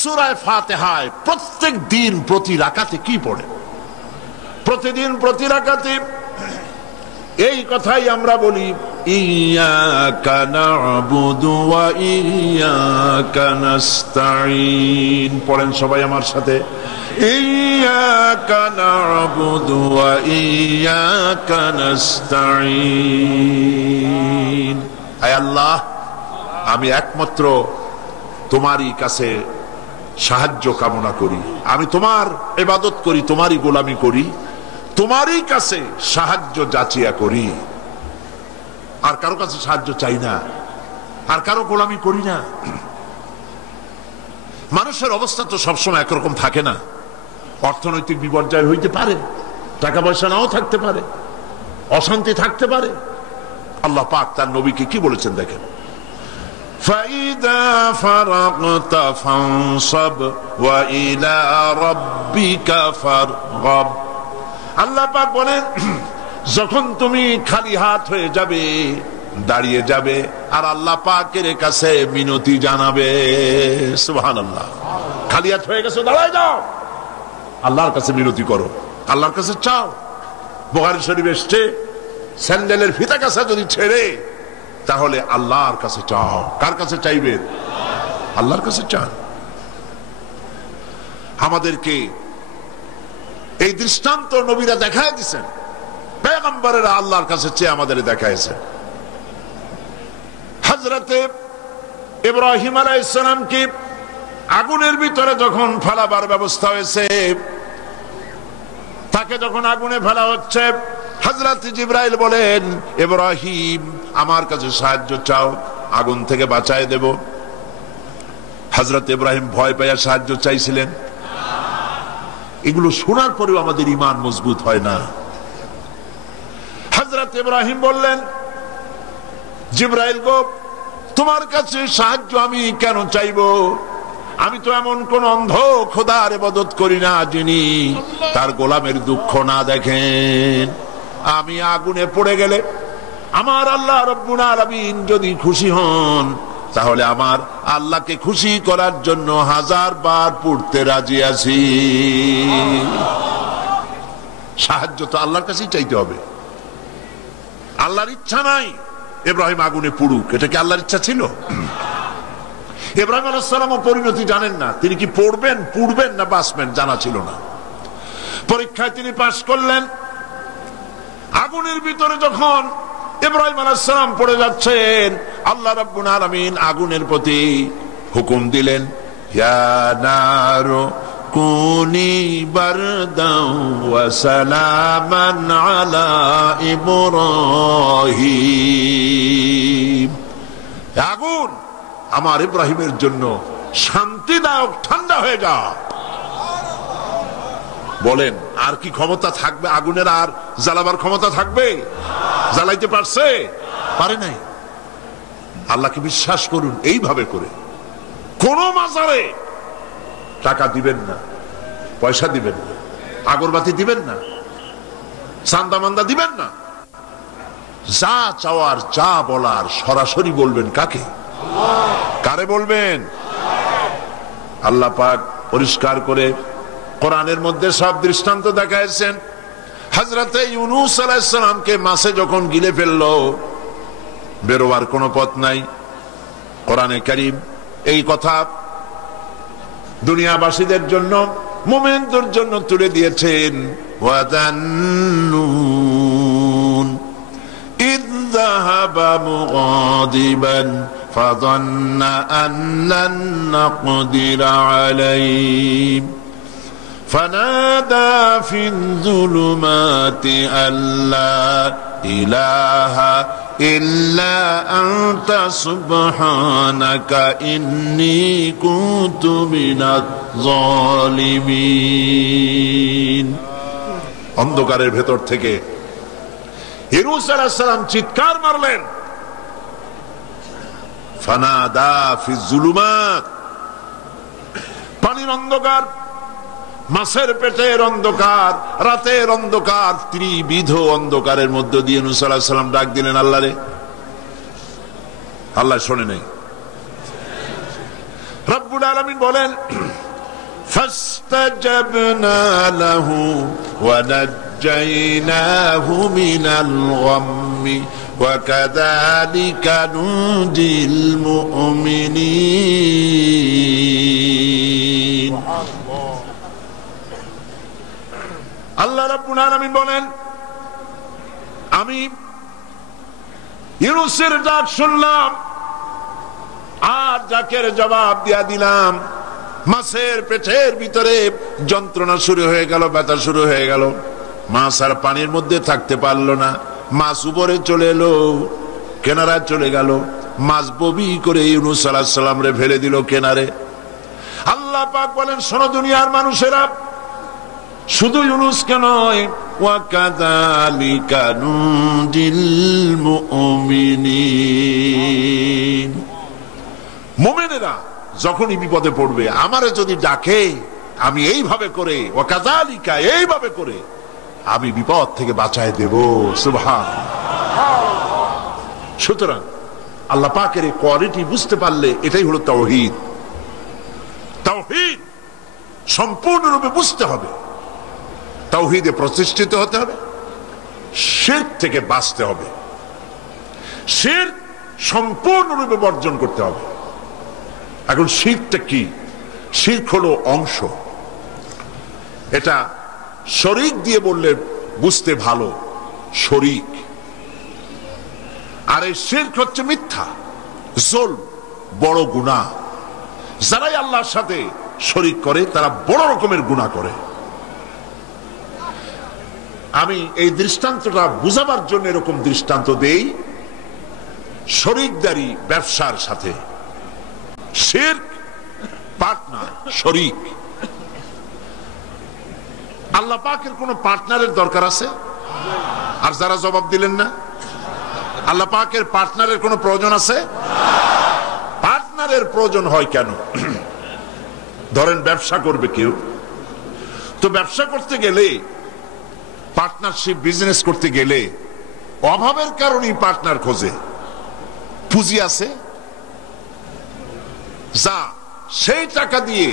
সূরা ফাতিহায় প্রত্যেক দিন প্রতি রাকাতে কি পড়ে? প্রতিদিন প্রতি রাকাতে এই কথাই আমরা বলি, ইয়াকা না'বুদু ওয়া ইয়াকা নাস্তাঈন। পড়েন সবাই আমার সাথে, ইয়াকা না'বুদু ওয়া ইয়াকা নাস্তাঈন। হে আল্লাহ, আমি একমাত্র তোমারই কাছে সাহায্য কামনা করি, আমি তোমার ইবাদত করি, তোমারই গোলামি করি, তোমারই কাছে সাহায্য যাচিয়া করি, আর কারো কাছে সাহায্য চাই না, আর কারো গোলামি করি না। মানুষের অবস্থা তো সবসময় একরকম থাকে না, অর্থনৈতিক বিপর্যয় হইতে পারে, টাকা পয়সা নাও থাকতে পারে, অশান্তি থাকতে পারে। আল্লাহ পাক তার নবীকে কি বলেছেন দেখেন, ফাইদা ফারাগতা ফানসাব ওয়া ইলা রাব্বিকা ফারগাব। আল্লাহ পাক বলেন, যখন তুমি খালি হাত হয়ে যাবে, দাঁড়িয়ে যাবে, আর আল্লাহ পাকের কাছে মিনতি জানাবে। সুবহানাল্লাহ। খালি হাত হয়ে গেছো, দাঁড়ায় যাও, আল্লাহর কাছে মিনতি করো, আল্লাহর কাছে চাও। বুখারী শরীফে এসেছে, স্যান্ডেলের ফিতা কাছে যদি ছেড়ে, তাহলে আল্লাহর কাছে চাও। কার কাছে চাইবেন? আল্লাহর কাছে চান। আমাদেরকে এই দৃষ্টান্ত নবীরা দেখায় দিয়েছেন, পয়গম্বরেরা আল্লাহর কাছে চেয়ে আমাদের দেখাইছেন। হযরতে ইব্রাহিম আলাইহিস সালামকে আগুনের ভিতরে যখন ফেলাবার ব্যবস্থা হয়েছে, তাকে যখন আগুনে ফেলা হচ্ছে, হযরত জিবরাইল বলেন, ইব্রাহিম আমার কাছে সাহায্য চাও, আগুন থেকে বাঁচায় দেব। হযরত ইব্রাহিম ভয় পেয়ে সাহায্য চাইছিলেন। এগুলো শোনার পরেও আমাদের ঈমান মজবুত হয় না। হযরত ইব্রাহিম বললেন, জিবরাইল গো, তোমার কাছে সাহায্য আমি কেন চাইবো? আমি তো এমন কোন অন্ধ খোদার ইবাদত করি না যিনি তার গোলামের দুঃখ না দেখেন। আমি আগুনে পড়ে গেলে আমার আল্লাহ রাব্বুল আলামিন যদি খুশি হন, তাহলে আমার আল্লাহকে খুশি করার জন্য 1000 বার পড়তে রাজি আছি। সাহায্য তো আল্লাহর কাছেই চাইতে হবে। আল্লাহর ইচ্ছা নাই ইব্রাহিম আগুনে পড়ুক, এটা কি আল্লাহর ইচ্ছা ছিল? ইব্রাহিম আলাইহিস সালামও পরিণতি জানেন না, তিনি কি পড়বেন, পুড়বেন না বাঁচবেন জানা ছিল না। পরীক্ষায় তিনি পাশ করলেন। আগুনের ভিতরে যখন ইব্রাহিম আলাইহিস সালাম পড়ে যাচ্ছেন, আল্লাহ রাব্বুল আলামিন আগুনের প্রতি হুকুম দিলেন, ইয়া নারু কুনি বারদাও ওয়া সালামান আলা ইব্রাহিম। আগুন, আমার ইব্রাহিমের জন্য শান্তিদায়ক ঠান্ডা হয়ে যা। বলেন, আর কি ক্ষমতা থাকবে আগুনের? আর জ্বালাবার ক্ষমতা থাকবে? জ্বালাইতে পারছে? পারে নাই। আল্লাহকে বিশ্বাস করুন এইভাবে করে। কোন মাজারে টাকা দিবেন না, পয়সা দিবেন না, আগরবাতি দিবেন না, চান্দা মান্দা দিবেন না। যা চাওয়ার, যা বলার সরাসরি বলবেন। কাকে? কারে বলবেন? আল্লাহ পাক পরিষ্কার করে কোরআনের মধ্যে সব দৃষ্টান্ত দেখাইছেন। হযরতে ইউনূস আলাইহিস সালামকে মাছে যখন গিলে ফেললো, বেরোবার কোনো পথ নাই, কোরআনে কারীম এই কথা দুনিয়াবাসীদের জন্য, মুমিনদের জন্য তুলে দিয়েছেন। ওয়াদান্নুন ইয যাহাবা মুগাদিবান ফাযান্না আল্লান নাকদিরা আলাইহি فنادى في الظلمات أن لا إله إلا أنت سبحانك إني كنت من الظالمين। অন্ধকারের ভেতর থেকে ইউনূস আলাইহিস সালাম চিৎকার মারলেন, ফানাদা ফি যুলুমাত, পানির অন্ধকার, মাছের পেটের অন্ধকার, রাতের অন্ধকার, ত্রিবিধ অন্ধকারের মধ্য দিয়ে ইউনূস আলাইহিস সালাম ডাক দিলেন আল্লাহরে। আল্লাহ শোনে নাই। রব্বুল আলামিন বলেন ফাস্তাজাবনা লাহু ওয়া নাজ্জাইনাহু মিনাল গাম্মি ওয়া কাযালিকা নুজিল মুমিনিন। আল্লাহ রাব্বুল আলামিন বলেন আমি ইউনূসের ডাক শুনলাম আর ডাকের জবাব দিয়া দিলাম। মাছের পেটের ভিতরে যন্ত্রণা শুরু হয়ে গেল, ব্যথা শুরু হয়ে গেল। মাছ আর পানির মধ্যে থাকতে পারলো না। মাছ উপরে চলে এলো, কেনারা চলে গেল। মাছ ববি করে ইউনূস আলাইহিস সালাম রে ফেলে দিল কেনারে। আল্লাহ পাক বলেন শোনো দুনিয়ার মানুষেরা, শুধু ইউনূসকে নয়, ওয়া কাযালিকা নুজিল মুমিনিন। মুমিনেরা যখনই বিপদে পড়বে আমারে যদি ডাকে, আমি এইভাবে করে, ওয়া কাযালিকা এইভাবে করে আমি বিপদ থেকে বাঁচায় দেব। সুবহানাল্লাহ। সুতরাং আল্লাহ পাকের এই কোয়ালিটি বুঝতে পারলে এটাই হলো তাওহীদ। তাওহীদ সম্পূর্ণরূপে বুঝতে হবে, তাওহীদে প্রতিষ্ঠিত হতে হবে, শিরক থেকে বাঁচতে হবে, শিরক সম্পূর্ণরূপে বর্জন করতে হবে। এখন শিরকটা কি? শিরক হলো অংশ। এটা শরীক দিয়ে বললে বুঝতে ভালো, শরীক। আর এই শিরক হচ্ছে মিথ্যা, জুলম, বড় গুনাহ। যারাই আল্লাহর সাথে শরীক করে তারা বড় রকমের গুনাহ করে। আমি এই দৃষ্টান্তটা বুঝাবার জন্য এরকম দৃষ্টান্ত দেই শরীকদারি ব্যবসার সাথে। শিরক পার্টনার, শরীক। আল্লাহ পাকের কোন পার্টনারের দরকার আছে? আর যারা জবাব দিলেন না, আল্লাহ পাকের পার্টনারের কোন প্রয়োজন আছে? পার্টনারের প্রয়োজন হয় কেন? ধরেন ব্যবসা করবে কেউ, তো ব্যবসা করতে গেলে, পার্টনারশিপ বিজনেস করতে গেলে অভাবের কারণেই পার্টনার খোঁজে। পুঁজি আছে যা, সেই টাকা দিয়ে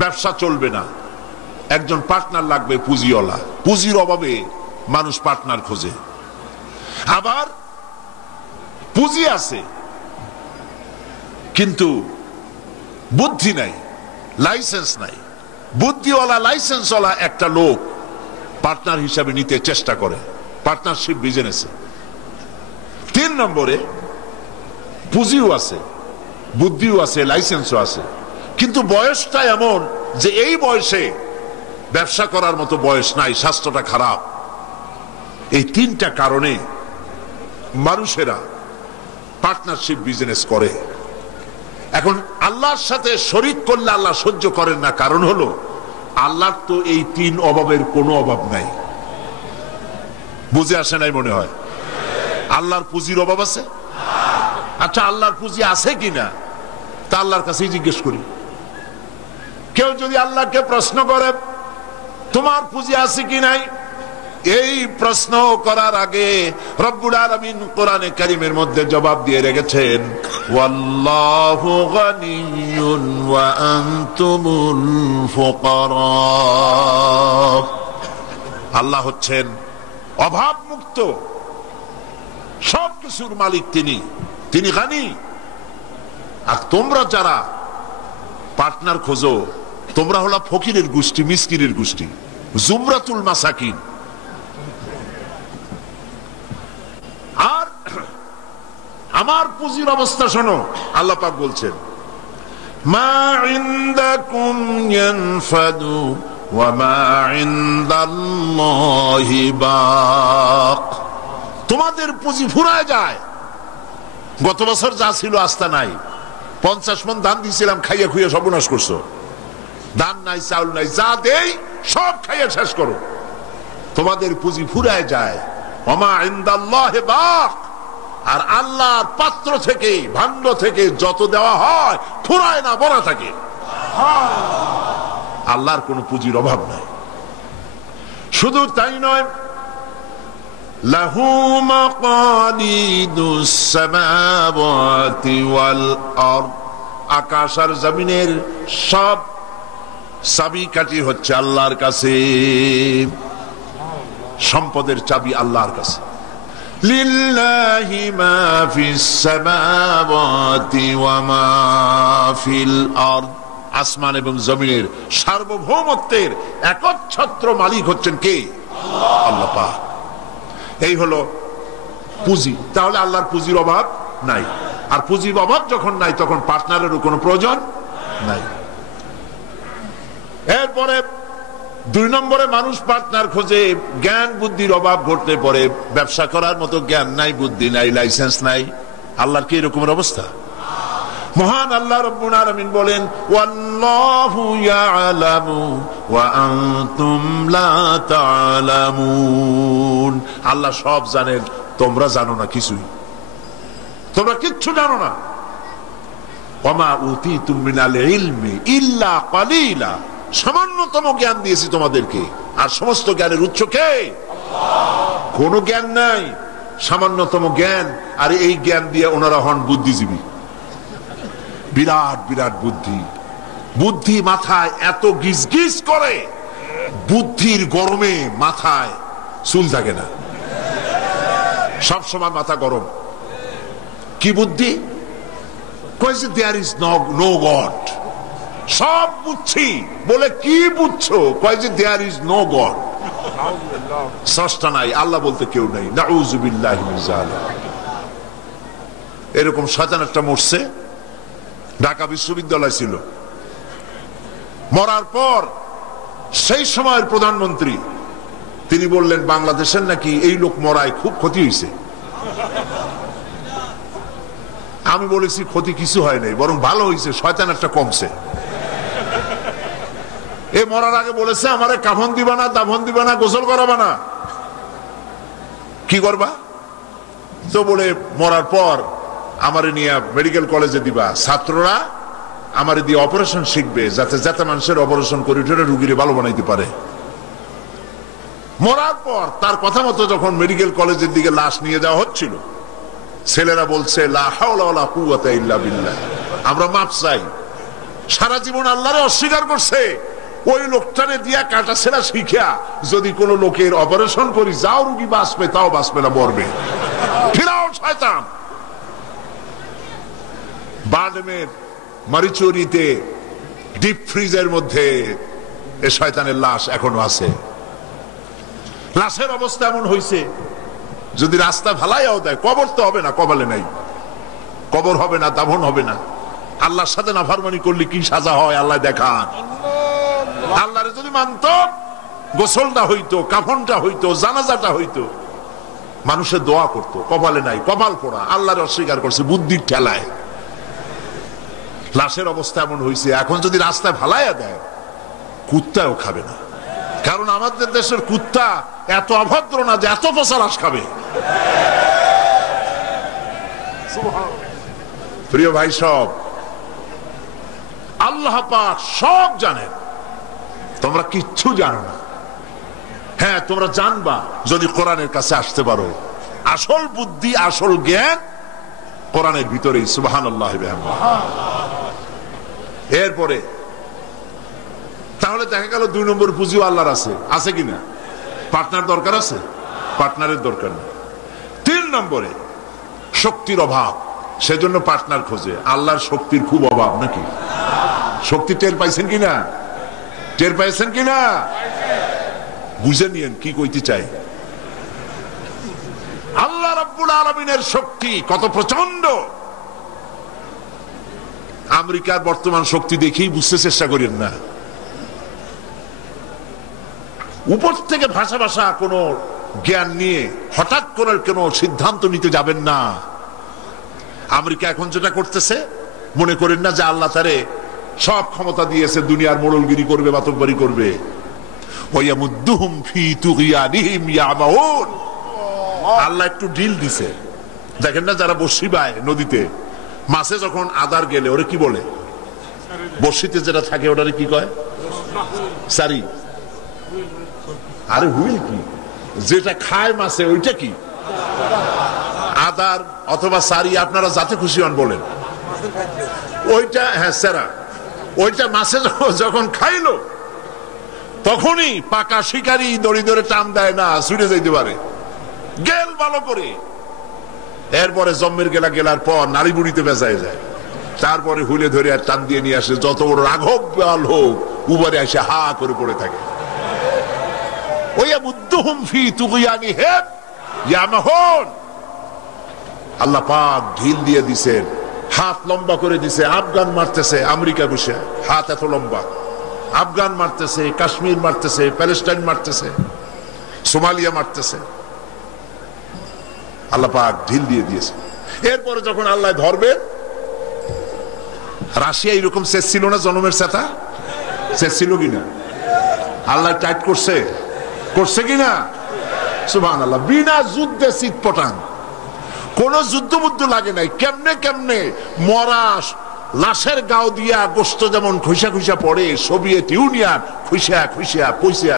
ব্যবসা চলবে না, একজন পার্টনার লাগবে পুঁজিওয়ালা। পুঁজির অভাবে মানুষ পার্টনার খোঁজে। আবার পুঁজি আছে কিন্তু বুদ্ধি নাই, লাইসেন্স নাই। বুদ্ধিওয়ালা লাইসেন্সওয়ালা একটা লোক পার্টনার হিসাবে নিতে চেষ্টা করে পার্টনারশিপ বিজনেসে। 3 নম্বরে পুঁজিও আছে, বুদ্ধিও আছে, লাইসেন্সও আছে, কিন্তু বয়সটা এমন যে এই বয়সে ব্যবসা করার মতো বয়স নাই, স্বাস্থ্যটা খারাপ। এই 3টা কারণে মানুষেরা পার্টনারশিপ বিজনেস করে। এখন আল্লাহর সাথে শরীক করলে আল্লাহ সহ্য করেন না, কারণ হলো আল্লাহর তো এই 3 অভাবের কোনো অভাব নাই। বুঝে আসে নাই মনে হয়? আল্লাহর পুঁজির অভাব আছে? আচ্ছা, আল্লাহর পুঁজি আছে কিনা তা আল্লাহর কাছেই জিজ্ঞেস করি। কেউ যদি আল্লাহকে প্রশ্ন করে তোমার পুঁজি আছে কি নাই, এই প্রশ্ন করার আগে রব্বুল আলামিন কোরআনে কারীমের মধ্যে জবাব দিয়ে রেখেছেন, ওয়াল্লাহু গানিয়্যুন ওয়া আনতুমুল ফুকারা। আল্লাহ হচ্ছেন অভাব মুক্ত, সবকিছুর মালিক তিনি, তিনি গানি। আর তোমরা যারা পার্টনার খোঁজো, তোমরা হলো ফকিরের গোষ্ঠী, মিসকিনের গোষ্ঠী, জুমরাতুল মাসাকিন। আর আমার পুঁজির অবস্থা শোনো, আল্লাহ পাক বলছেন, মা ইনদাকুম ইয়ানফাদু ওয়া মা ইনদাল্লাহি বাক। তোমাদের পুঁজি ফুরায় যায়। গত বছর যা ছিল আস্থা নাই, 50 মণ ধান দিয়েছিলাম, খাইয়া খুইয়া সর্বনাশ করছো। ধান নাই, চাউল নাই, যা দেই সব খাইয়া শেষ করো। তোমাদের পুঁজি ফুরায় যায়। ওমা ইনদাল্লাহি বাক। আর আল্লাহর পাত্র থেকে, ভাণ্ড থেকে যত দেওয়া হয় ফুরায় না, ভরা থাকে। আল্লাহর কোন পুঁজির অভাব নাই। শুধু তাই নয়, লাহু মাকালিদুস সামাওয়াতি ওয়াল আরদ আকাশ আর জমিনের সব চাবিকাঠি হচ্ছে আল্লাহর কাছে, সম্পদের চাবি আল্লাহর কাছে। লিল্লাহি মা ফিস সামাওয়াতি ওয়া মা ফিল আরদ, আসমান এবং জমিনের সার্বভৌমত্বের একচ্ছত্র মালিক হচ্ছেন কে? আল্লাহ পাক। এই হলো পুঁজি। তাহলে আল্লাহর পুঁজির অভাব নাই। আর পুঁজির অভাব যখন নাই তখন পার্টনারেরও কোনো প্রয়োজন নাই। এরপরে 2 নম্বরে মানুষ পার্টনার খোঁজে, জ্ঞান বুদ্ধির অভাব ঘটতে পারে। ব্যবসা করার মতো জ্ঞান নাই, বুদ্ধি নাই, লাইসেন্স নাই। আল্লাহর কি এরকমের অবস্থা? মহান আল্লাহ রাব্বুল আলামিন বলেন, ওয়াল্লাহু ইয়ালামু ওয়া আনতুম লা তা'লামুন। আল্লাহ সব জানেন, তোমরা জানো না কিছুই, তোমরা কিচ্ছু জানো না। ওয়া মা উতীতুম মিনাল ইলমি ইল্লা কালিলা, সামান্যতম জ্ঞান দিয়েছি তোমাদেরকে, আর সমস্ত জ্ঞানের উৎস কে? আল্লাহ। কোনো জ্ঞান নাই, সামান্যতম জ্ঞান। আর এই জ্ঞান দিয়ে ওনারা হন বুদ্ধিজীবী। বিরাট বিরাট বুদ্ধি, বুদ্ধি মাথায় এত গিজ গিজ করে, বুদ্ধির গরমে মাথায় চুল থাকে না, সব সময় মাথা গরম। কি বুদ্ধি? কইছে দেয়ার ইজ নো গড। সব বুঝছি বলে কি বুঝছো? কইছে দেয়ার ইজ নো গড, স্রষ্টা নাই, আল্লাহ বলতে কেউ নাই। নাউযু বিল্লাহি মিন যালিক। এরকম শয়তান একটা মরছে, ঢাকা বিশ্ববিদ্যালয় ছিল। মরার পর সেই সময়ের প্রধানমন্ত্রী তিনি বললেন, বাংলাদেশের নাকি এই লোক মরায় খুব ক্ষতি হয়েছে। আমি বলেছি ক্ষতি কিছু হয় নাই, বরং ভালো হয়েছে, শয়তান একটা কমছে। এ মরার আগে বলেছে, আমারে কাফন দিবা না, দাফন দিবা না, গোসল করাবা না। কি করবা? তো বলে মরার পর আমারে নিয়ে মেডিকেল কলেজে দিবা, ছাত্ররা আমারে দিয়ে অপারেশন শিখবে, যাতে যাতে মানুষের অপারেশন করে রুগীরে ভালো বানাইতে পারে। মরার পর তার কথা মতো যখন মেডিকেল কলেজের দিকে লাশ নিয়ে যাওয়া হচ্ছিল, ছেলেরা বলছে, লা হাওলা ওয়ালা কুওয়াতা ইল্লা বিল্লাহ, আমরা মাপ চাই। সারা জীবন আল্লাহরে অস্বীকার করছে। ওই লোকটারে দিয়া কাটা ছেঁড়া শিখিয়া যদি কোন লোকের অপারেশন করি, যাও রুগী বাঁচবে, তাও বাঁচবে না, মরবে। ফিরাও শয়তান। বাডমের মারিচুরিতে ডিপ ফ্রিজের মধ্যে এ শয়তানের লাশ এখনো আছে। লাশের অবস্থা এমন হয়েছে, যদি রাস্তা ভালাইয়াও দেয়, কবর তো হবে না, কপালে নাই, কবর হবে না, দাফন হবে না। আল্লাহর সাথে নাফরমানি করলে কি সাজা হয় আল্লাহ দেখান। আল্লাহরে যদি মানত, গোসলটা হইতো, কাফনটা হইতো, জানাজাটা হইতো, মানুষের দোয়া করতো। কপালে নাই, কপাল পোড়া, আল্লাহরে অস্বীকার করছে বুদ্ধির ঠেলায়। লাশের অবস্থা এমন হয়েছে, এখন যদি রাস্তায় ভালাইয়া দেয়, কুত্তাও খাবে না। কারণ আমাদের দেশের কুত্তা এত অভদ্র না যে এত পচা লাশ খাবে। প্রিয় ভাই, সব আল্লাহ পাক সব জানেন, তোমরা কিচ্ছু জানো না। হ্যাঁ, তোমরা জানবা যদি কোরআনের কাছে আসতে পারো। আসল বুদ্ধি, আসল জ্ঞান কোরআনের ভিতরেই। সুবহানাল্লাহ। এরপরে তাহলে দেখা গেল 2 নম্বর পুঁজিও আল্লাহর আছে। আছে কিনা? পার্টনার দরকার আছে? পার্টনারের দরকার নেই। 3 নম্বরে শক্তির অভাব, সেজন্য পার্টনার খোঁজে। আল্লাহর শক্তির খুব অভাব নাকি? শক্তি টের পাইছেন কিনা? টের পাইছেন কিনা? বুঝে নিয়েন কি কইতে চাই। আল্লাহ রাব্বুল আলামিনের শক্তি কত প্রচন্ড। আমেরিকার বর্তমান শক্তি দেখেই বুঝতে চেষ্টা করেন না। উপর থেকে ভাষা ভাষা কোনো জ্ঞান নিয়ে হঠাৎ করে কোনো সিদ্ধান্ত নিতে যাবেন না। আমেরিকা এখন যেটা করতেছে, মনে করেন না যে আল্লাহ তারে সব ক্ষমতা দিয়েছে, দুনিয়ার মোড়লগিরি করবে, বাতকবাড়ি করবে। আল্লাহ একটু ডিল দিছে। দেখেন না, যারা বসি বায় নদীতে, মাছে যখন আদার গেলে ওরে কি বলে? বসিতে যেটা থাকে ওটারে কি কয়? সারি। আরে হুইল কি? যেটা খায় মাছে ওইটা কি? আদার অথবা সারি, আপনারা যাতে খুশি হন বলেন। ওইটা হ্যাঁ সেরা, ওইটা মাছে যখন খাইলো তখনই পাকা শিকারি দড়ি ধরে টান দেয় না, ছুটে যাইতে পারে, গেল ভালো করে। এরপরে জম্মের গেলা গেলার পর নারী বুড়িতে বেজায় যায়, তারপরে হুলে ধরে আর টান দিয়ে নিয়ে আসে। যত বড় রাঘব বাল হোক উপরে এসে হা করে পড়ে থাকে। আল্লাহ পাক ঢিল দিয়ে দিছেন, হাত লম্বা করে দিছে। আফগান মারতেছে আমেরিকা বসে, হাত এত লম্বা। আফগান মারতেছে, কাশ্মীর মারতেছে, প্যালেস্টাইন মারতেছে, সোমালিয়া মারতেছে। আল্লাহ পাক ঢিল দিয়ে দিয়েছে। এরপরে যখন আল্লাহ ধরবে, রাশিয়া এরকম শেষ ছিল না, জনমের চেতা শেষ ছিল কিনা? আল্লাহ টাইট করছে, করছে কিনা? সুবহানাল্লাহ। বিনা যুদ্ধে চিৎপটাং, কোন যুদ্ধ বুদ্ধ লাগে নাই। কেমনে কেমনে মরা লাশের গাও দিয়া গোস্ত যেমন খুইসা খুইসা পড়ে, সোভিয়েত ইউনিয়ন খুইসা খুইসা পয়সা